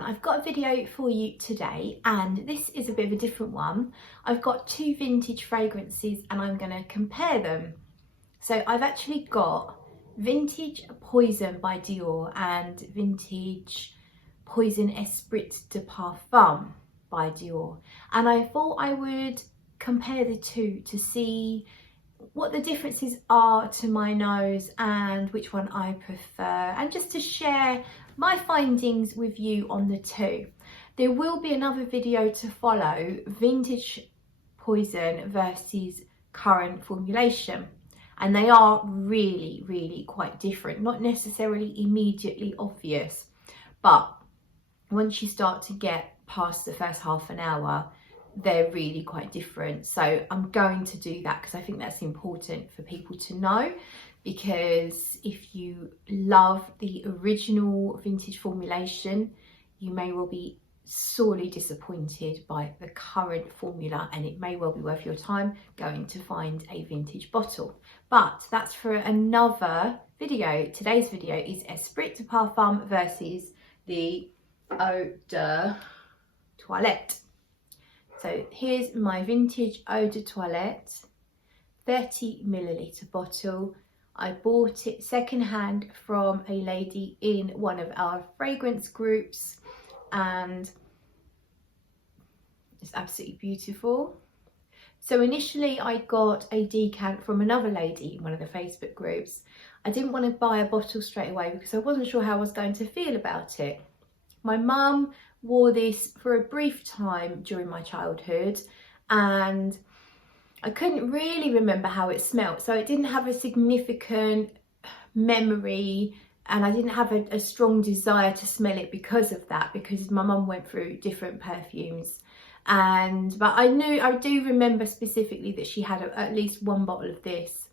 everyone, I've got a video for you today and this is a bit of a different one. I've got two vintage fragrances and I'm going to compare them. So I've actually got Vintage Poison by Dior and Vintage Poison Esprit De Parfum by Dior, and I thought I would compare the two to see what the differences are to my nose and which one I prefer, and just to share my findings with you on the two. There will be another video to follow, Vintage Poison versus current formulation, and they are really quite different, not necessarily immediately obvious, but once you start to get past the first half an hour, they're really quite different. So I'm going to do that because I think that's important for people to know, because if you love the original vintage formulation, you may well be sorely disappointed by the current formula, and it may well be worth your time going to find a vintage bottle. But that's for another video. Today's video is Esprit de Parfum versus the Eau de Toilette. So here's my vintage Eau de Toilette, 30ml bottle. I bought it secondhand from a lady in one of our fragrance groups, and it's absolutely beautiful. So initially I got a decant from another lady in one of the Facebook groups. I didn't want to buy a bottle straight away because I wasn't sure how I was going to feel about it. My mum wore this for a brief time during my childhood and I couldn't really remember how it smelled, so it didn't have a significant memory, and I didn't have a strong desire to smell it because of that, because my mum went through different perfumes. But I do remember specifically that she had at least one bottle of this,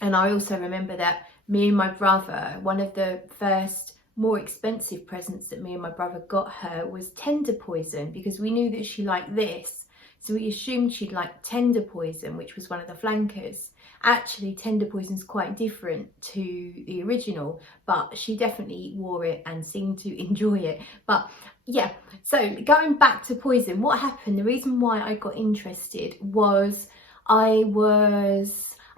and I also remember that me and my brother, one of the first more expensive presents that me and my brother got her was Tender Poison, because we knew that she liked this, so we assumed she'd like Tender Poison, which was one of the flankers. Actually, Tender Poison's quite different to the original, but she definitely wore it and seemed to enjoy it. But yeah, so going back to Poison, what happened, the reason why I got interested was I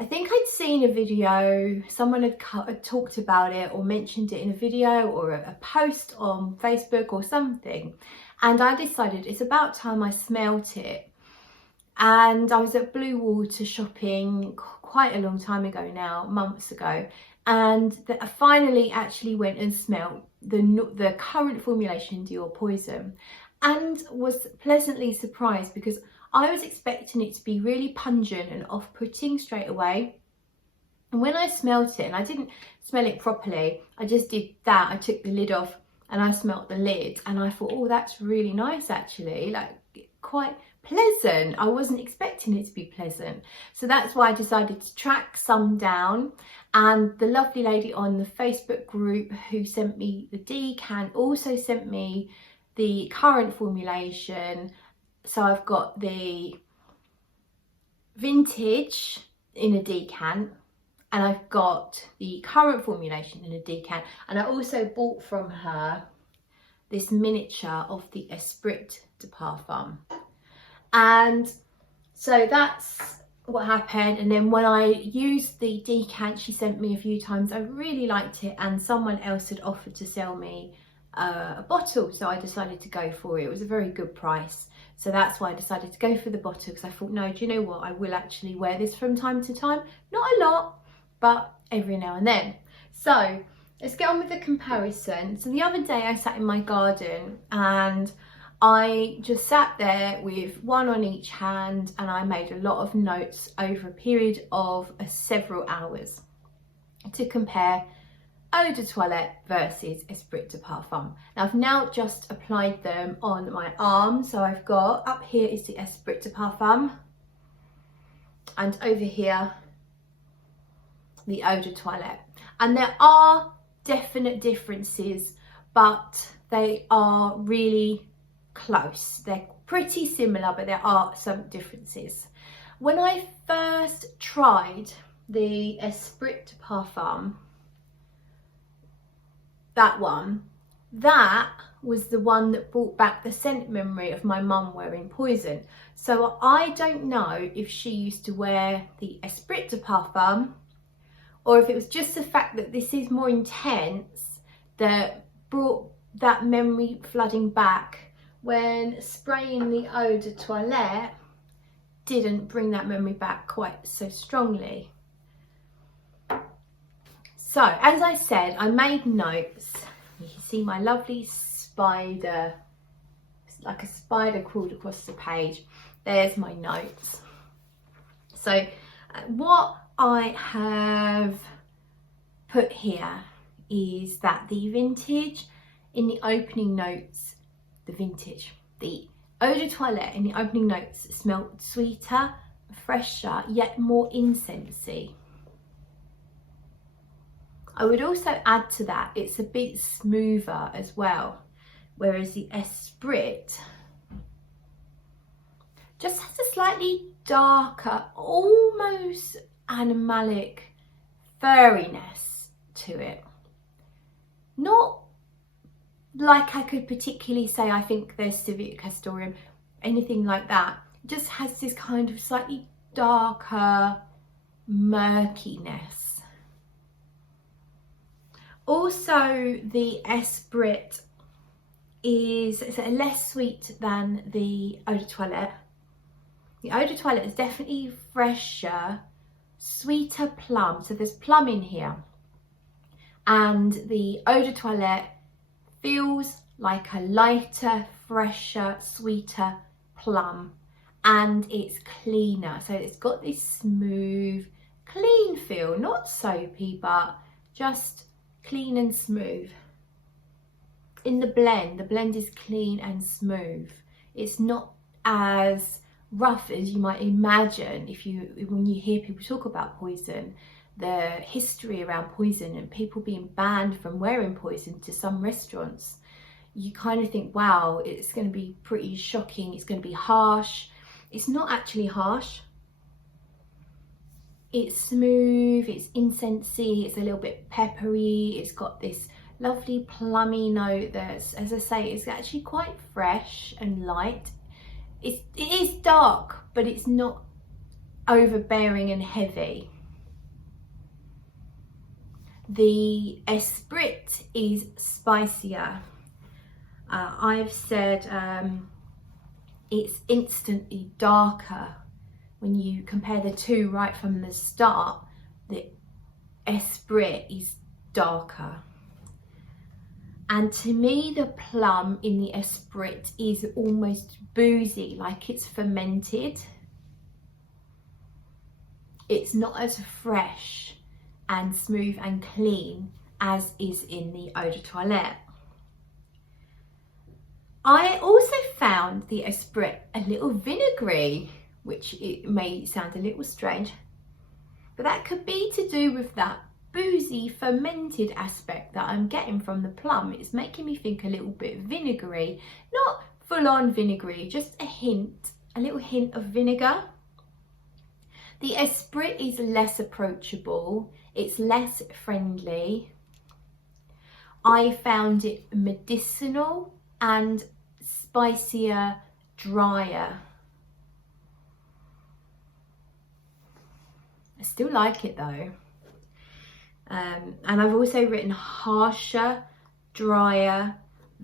think I'd seen a video, someone had talked about it or mentioned it in a video or a post on Facebook or something, and I decided it's about time I smelt it. And I was at Blue Water shopping quite a long time ago now, months ago, and I finally actually went and smelt the current formulation Dior Poison, and was pleasantly surprised because I was expecting it to be really pungent and off-putting straight away. And when I smelt it, and I didn't smell it properly, I just did that. I took the lid off and I smelt the lid, and I thought, oh, that's really nice actually, like quite pleasant. I wasn't expecting it to be pleasant. So that's why I decided to track some down, and the lovely lady on the Facebook group who sent me the decant also sent me the current formulation. So I've got the vintage in a decant, and I've got the current formulation in a decant, and I also bought from her this miniature of the Esprit de Parfum. And so that's what happened. And then when I used the decant she sent me a few times, I really liked it, and someone else had offered to sell me a bottle, so I decided to go for it. It was a very good price, so that's why I decided to go for the bottle, because I thought, no, do you know what, I will actually wear this from time to time, not a lot, but every now and then. So let's get on with the comparison. So the other day I sat in my garden and I just sat there with one on each hand, and I made a lot of notes over a period of several hours to compare Eau de Toilette versus Esprit de Parfum. Now I've now just applied them on my arm. So I've got, up here is the Esprit de Parfum, and over here the Eau de Toilette. And there are definite differences, but they are really close. They're pretty similar, but there are some differences. When I first tried the Esprit de Parfum, that was the one that brought back the scent memory of my mum wearing Poison. So I don't know if she used to wear the Esprit de Parfum, or if it was just the fact that this is more intense that brought that memory flooding back, when spraying the eau de toilette didn't bring that memory back quite so strongly. So as I said, I made notes. You can see my lovely spider, it's like a spider crawled across the page. There's my notes. So what I have put here is that the vintage in the opening notes, the eau de toilette in the opening notes smelled sweeter, fresher, yet more incensey. I would also add to that, it's a bit smoother as well, whereas the Esprit just has a slightly darker, almost animalic furriness to it. Not like I could particularly say I think there's civic castoreum, anything like that. It just has this kind of slightly darker murkiness. Also, the Esprit is less sweet than the eau de toilette. The eau de toilette is definitely fresher, sweeter plum. So there's plum in here. And the eau de toilette feels like a lighter, fresher, sweeter plum, and it's cleaner. So it's got this smooth, clean feel, not soapy, but just clean and smooth. In the blend is clean and smooth. It's not as rough as you might imagine when you hear people talk about Poison. The history around Poison and people being banned from wearing Poison to some restaurants, you kind of think, wow, it's going to be pretty shocking, it's going to be harsh. It's not actually harsh. It's smooth, it's incensey, it's a little bit peppery, it's got this lovely plummy note that's, as I say, it's actually quite fresh and light. It is dark, but it's not overbearing and heavy. The Esprit is spicier. I've said it's instantly darker. When you compare the two right from the start, the Esprit is darker. And to me, the plum in the Esprit is almost boozy, like it's fermented. It's not as fresh and smooth and clean as is in the eau de toilette. I also found the Esprit a little vinegary, which it may sound a little strange, but that could be to do with that boozy fermented aspect that I'm getting from the plum. It's making me think a little bit vinegary, not full on vinegary, just a little hint of vinegar. The Esprit is less approachable, it's less friendly. I found it medicinal and spicier, drier. I still like it though. And I've also written harsher, drier.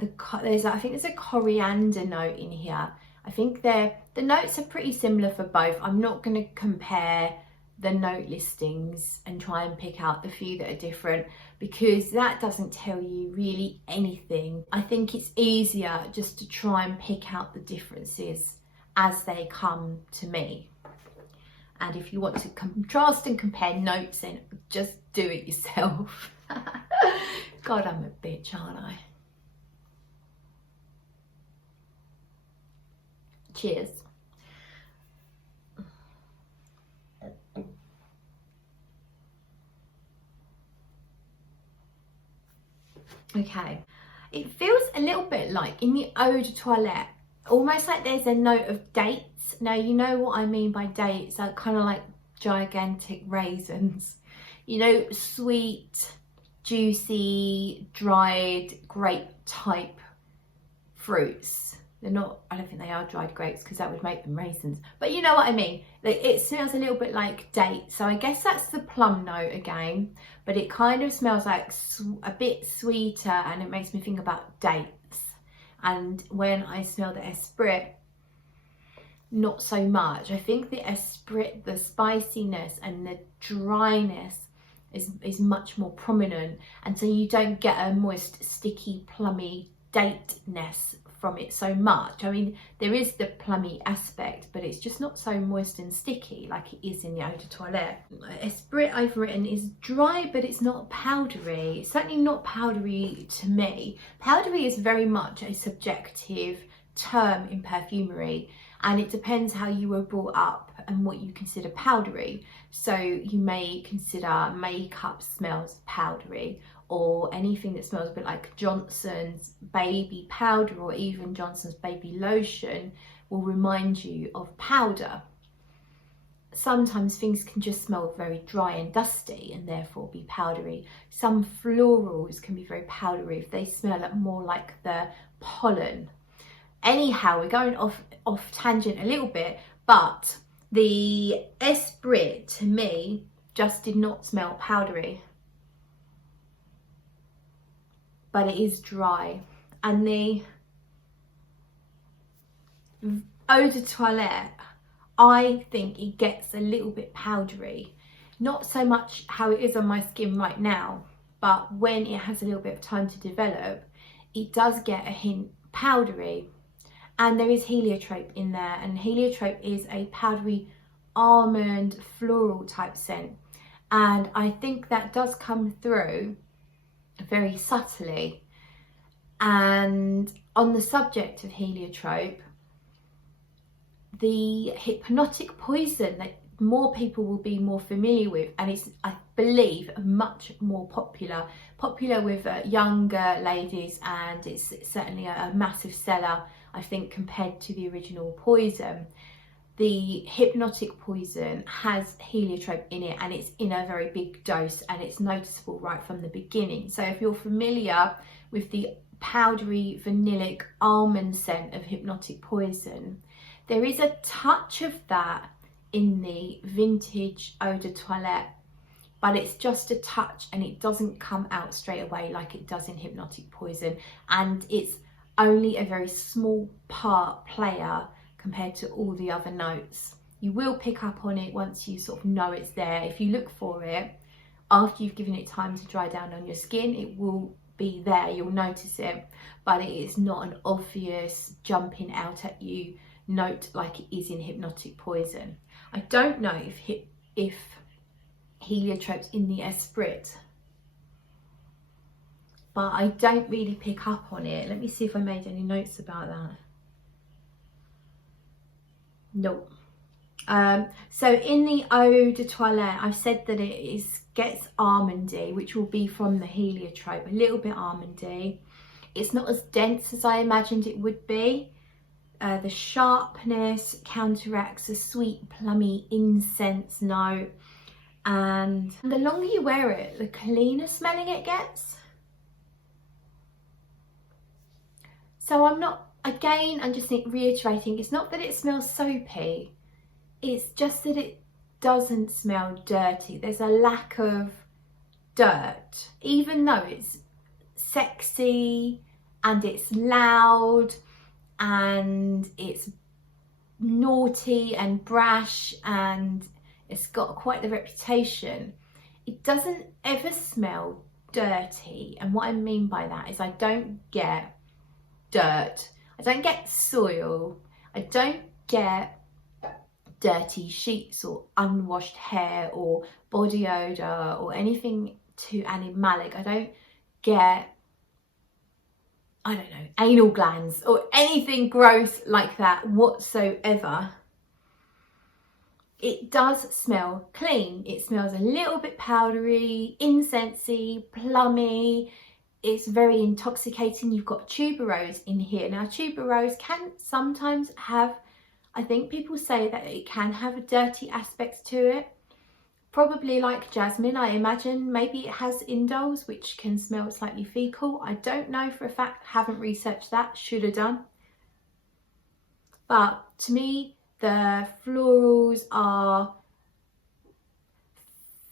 I think there's a coriander note in here. I think the notes are pretty similar for both. I'm not going to compare the note listings and try and pick out the few that are different, because that doesn't tell you really anything. I think it's easier just to try and pick out the differences as they come to me. And if you want to contrast and compare notes, then just do it yourself. God, I'm a bitch, aren't I? Cheers. Okay, it feels a little bit like in the eau de toilette, almost like there's a note of dates. Now, you know what I mean by dates, are kind of like gigantic raisins, you know, sweet, juicy, dried grape type fruits. They're not, I don't think they are dried grapes because that would make them raisins, but you know what I mean. It smells a little bit like date, so I guess that's the plum note again, but it kind of smells like a bit sweeter, and it makes me think about dates. And when I smell the Esprit, not so much. I think the Esprit, the spiciness and the dryness is much more prominent, and so you don't get a moist, sticky, plummy dateness from it so much. I mean, there is the plummy aspect, but it's just not so moist and sticky like it is in the Eau de Toilette. Esprit, I've written, is dry, but it's not powdery. It's certainly not powdery to me. Powdery is very much a subjective term in perfumery, and it depends how you were brought up and what you consider powdery. So you may consider makeup smells powdery, or anything that smells a bit like Johnson's baby powder or even Johnson's baby lotion will remind you of powder. Sometimes things can just smell very dry and dusty and therefore be powdery. Some florals can be very powdery if they smell more like the pollen. Anyhow, we're going off tangent a little bit, but the Esprit to me just did not smell powdery, but it is dry. And the Eau de Toilette, I think it gets a little bit powdery. Not so much how it is on my skin right now, but when it has a little bit of time to develop, it does get a hint powdery. And there is heliotrope in there, and heliotrope is a powdery almond floral type scent, and I think that does come through very subtly. And on the subject of heliotrope, the hypnotic poison that more people will be more familiar with, and it's, I believe, much more popular with younger ladies, and it's certainly a massive seller, I think, compared to the original Poison. The hypnotic poison has heliotrope in it, and it's in a very big dose, and it's noticeable right from the beginning. So if you're familiar with the powdery vanillic almond scent of hypnotic poison, there is a touch of that in the vintage Eau de Toilette, but it's just a touch, and it doesn't come out straight away like it does in hypnotic poison, and it's only a very small part player compared to all the other notes. You will pick up on it once you sort of know it's there. If you look for it after you've given it time to dry down on your skin, it will be there, you'll notice it, but it is not an obvious jumping out at you note like it is in hypnotic poison. I don't know if heliotrope's in the Esprit, but I don't really pick up on it. Let me see if I made any notes about that. Nope. So in the Eau de Toilette, I've said that it gets almondy, which will be from the heliotrope, a little bit almondy. It's not as dense as I imagined it would be. The sharpness counteracts a sweet, plummy incense note, and the longer you wear it, the cleaner smelling it gets. So I'm just reiterating, it's not that it smells soapy, it's just that it doesn't smell dirty. There's a lack of dirt, even though it's sexy and it's loud and it's naughty and brash and it's got quite the reputation. It doesn't ever smell dirty, and what I mean by that is I don't get dirt, I don't get soil, I don't get dirty sheets or unwashed hair or body odour or anything too animalic. I don't get, I don't know, anal glands or anything gross like that whatsoever. It does smell clean. It smells a little bit powdery, incensey, plummy. It's very intoxicating. You've got tuberose in here. Now, tuberose can sometimes have, I think people say that it can have a dirty aspect to it. Probably like jasmine, I imagine. Maybe it has indoles, which can smell slightly fecal. I don't know for a fact, haven't researched that, should have done. But to me, the florals are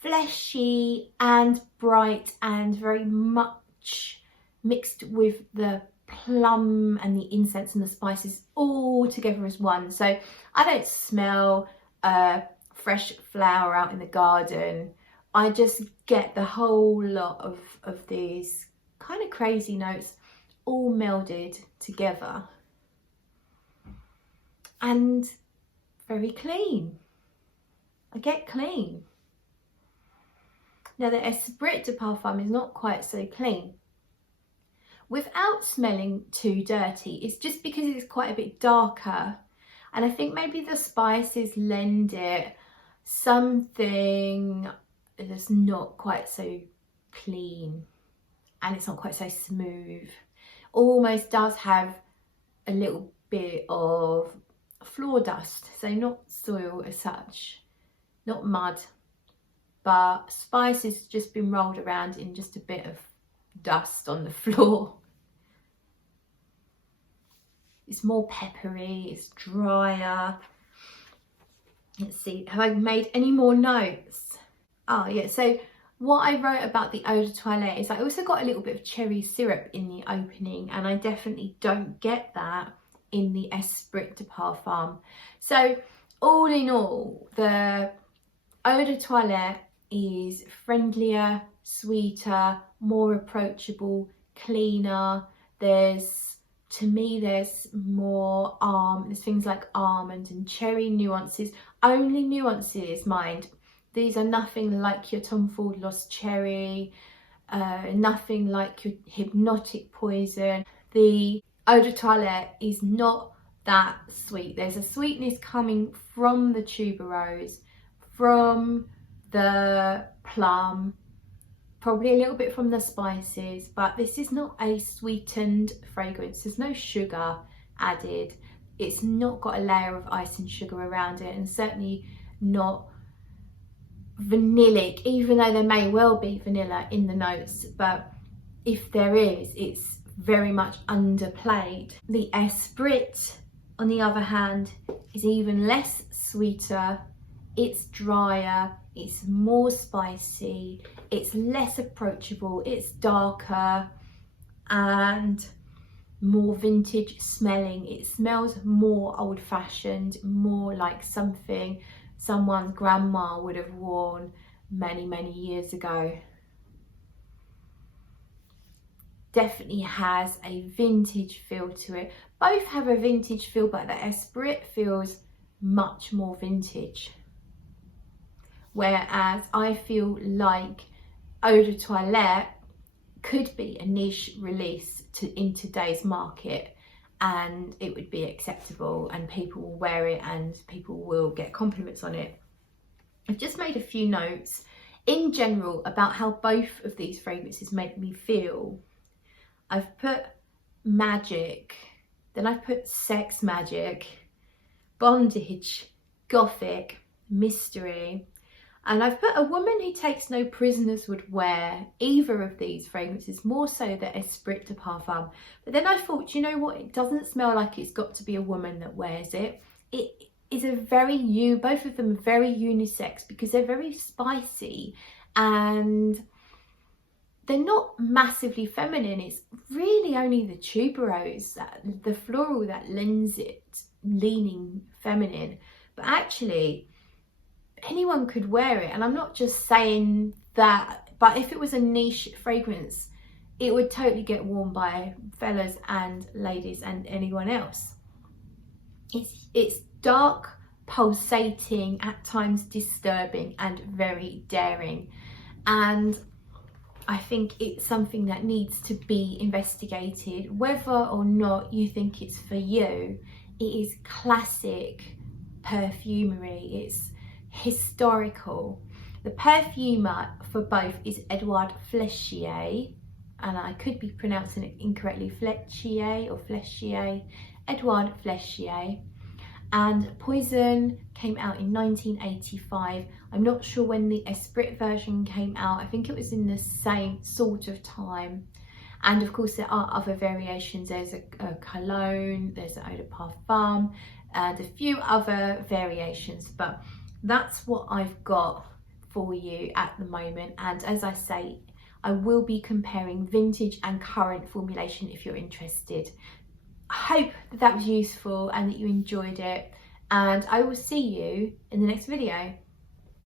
fleshy and bright and very much mixed with the plum and the incense and the spices all together as one. So I don't smell a fresh flower out in the garden. I just get the whole lot of these kind of crazy notes all melded together and very clean. I get clean. Now the Esprit de Parfum is not quite so clean. Without smelling too dirty, it's just because it's quite a bit darker, and I think maybe the spices lend it something that's not quite so clean, and it's not quite so smooth. Almost does have a little bit of floor dust, so not soil as such, not mud, but spices just been rolled around in just a bit of dust on the floor. It's more peppery, it's drier. Let's see, have I made any more notes? Oh yeah, so what I wrote about the eau de toilette is I also got a little bit of cherry syrup in the opening, and I definitely don't get that in the Esprit de Parfum. So all in all, the eau de toilette is friendlier, sweeter, more approachable, cleaner. To me, there's more there's things like almond and cherry nuances. Only nuances, mind. These are nothing like your Tom Ford Lost Cherry, nothing like your Hypnotic Poison. The eau de toilette is not that sweet. There's a sweetness coming from the tuberose, from the plum, probably a little bit from the spices, but this is not a sweetened fragrance. There's no sugar added. It's not got a layer of icing sugar around it, and certainly not vanillic, even though there may well be vanilla in the notes, but if there is, it's very much underplayed. The Esprit, on the other hand, is even less sweeter. It's drier, it's more spicy, it's less approachable, it's darker and more vintage smelling. It smells more old-fashioned, more like something someone's grandma would have worn many, many years ago. Definitely has a vintage feel to it. Both have a vintage feel, but the Esprit feels much more vintage. Whereas I feel like eau de toilette could be a niche release in today's market, and it would be acceptable and people will wear it and people will get compliments on it. I've just made a few notes in general about how both of these fragrances make me feel. I've put magic, then I've put sex magic, bondage, gothic, mystery, and I've put a woman who takes no prisoners would wear either of these fragrances, more so the Esprit de Parfum. But then I thought, you know what, it doesn't smell like it's got to be a woman that wears it. It is both of them are very unisex because they're very spicy and they're not massively feminine. It's really only the tuberose, the floral, that lends it leaning feminine. But actually, anyone could wear it, and I'm not just saying that, but if it was a niche fragrance, it would totally get worn by fellas and ladies and anyone else. It's dark, pulsating, at times disturbing, and very daring, and I think it's something that needs to be investigated. Whether or not you think it's for you, it is classic perfumery. It's historical. The perfumer for both is Edouard Fleshy, and I could be pronouncing it incorrectly, Flechier or Fleshier, Edouard Fleshy. and Poison came out in 1985. I'm not sure when the Esprit version came out. I think it was in the same sort of time. And of course there are other variations. There's a cologne, there's an eau de parfum, and a few other variations, but that's what I've got for you at the moment. And as I say, I will be comparing vintage and current formulation if you're interested. I hope that was useful and that you enjoyed it, and I will see you in the next video.